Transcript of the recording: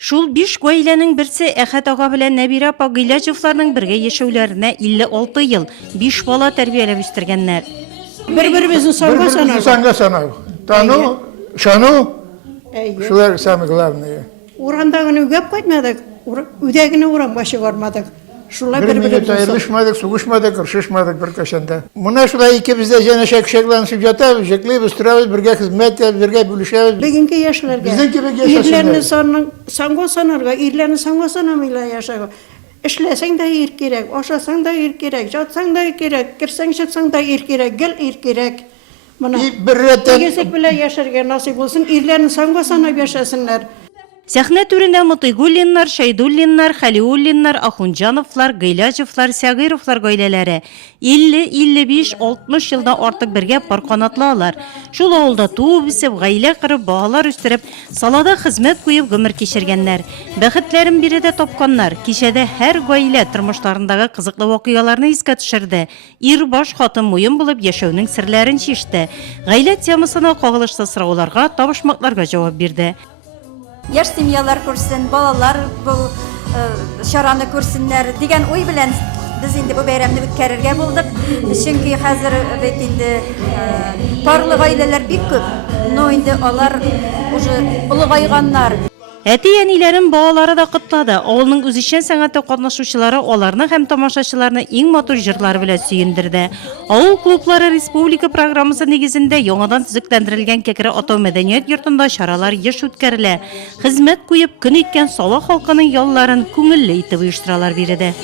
Шул 5 гаиләнең берсе Әхәт ага белән Нәбирә апа Гыйләҗевләрнең бергә яшәүләренә 56 ел 5 бала тәрбияләп үстергәннәр. Бір-бірімізді санға санау. Санға санау. Тану, шану, шулар самое главное. Урандағыны үгеп қайтмадық, үдегіні уран башы бармадық. Шулай Bir minut бір-бірімізді ayrılışmadık, soğuşmadık, kırışışmadık bir kaşında. Buna şurada ikimizde jene şeklanışıp yatağız, jekleyip üstürüyoruz, birge hizmet yapıyoruz, birge bölüşüyoruz. Бүгінгі яшыларға, Біздің gibi yaşasınlar. ирлеріні санға санарға, ирлеріні санға санамайла яшаға. Ішлесең да ир керек, ашасаң да ир керек, жатсаң да ир керек, кірсең шықсаң да ир керек, гел ир керек. Мына, Bir retten егесек біле яшарға насip болсын, ирлеріні санға санап яшасынлар. Сәхнә түрендә Мутыйгуллиннар, Шәйдуллиннар, Хәлиуллиннар, Ахунҗановлар, Гыйләҗевләр, Сәгыйровлар гаиләләре 50, 55, 60 елдан артык бергә пар канатлалар. Шул авылда туып үсеп, гаилә корып, балалар үстереп, салада хезмәт куеп гомер кичергәннәр. Бәхетләрен биредә тапканнар. Кичәдә һәр гаилә тормышларындагы кызыклы вакыйгаларны искә төшерде. Ир баш хатын муен булып яшәүнең серләрен чиште. Гаилә темасына кагылышлы сорауларга, табышмакларга җавап бирде. Яш семьялар күрсен, балалар бұл шараны күрсеннәр дигән уй белән без инде бу бәйрәмне үткәрергә булдык. Чөнки хәзер бит инде парлы гаиләләр бик күп. Но инде алар уже улыгайганнар. Әти-әниләрен балалары да котлады. Авылның үзешчән сәнгате катнашучылары аларны һәм тамашачыларны иң матур җырлар белән сөендерде. Авыл клублары республика программасы нигезендә яңадан төзекләндерелгән Кәкре атау мәдәният йортында чаралар еш үткәрелә. Хезмәт куеп көн иткән Сала халкының ялларын күңелле итеп оештыралар биредә.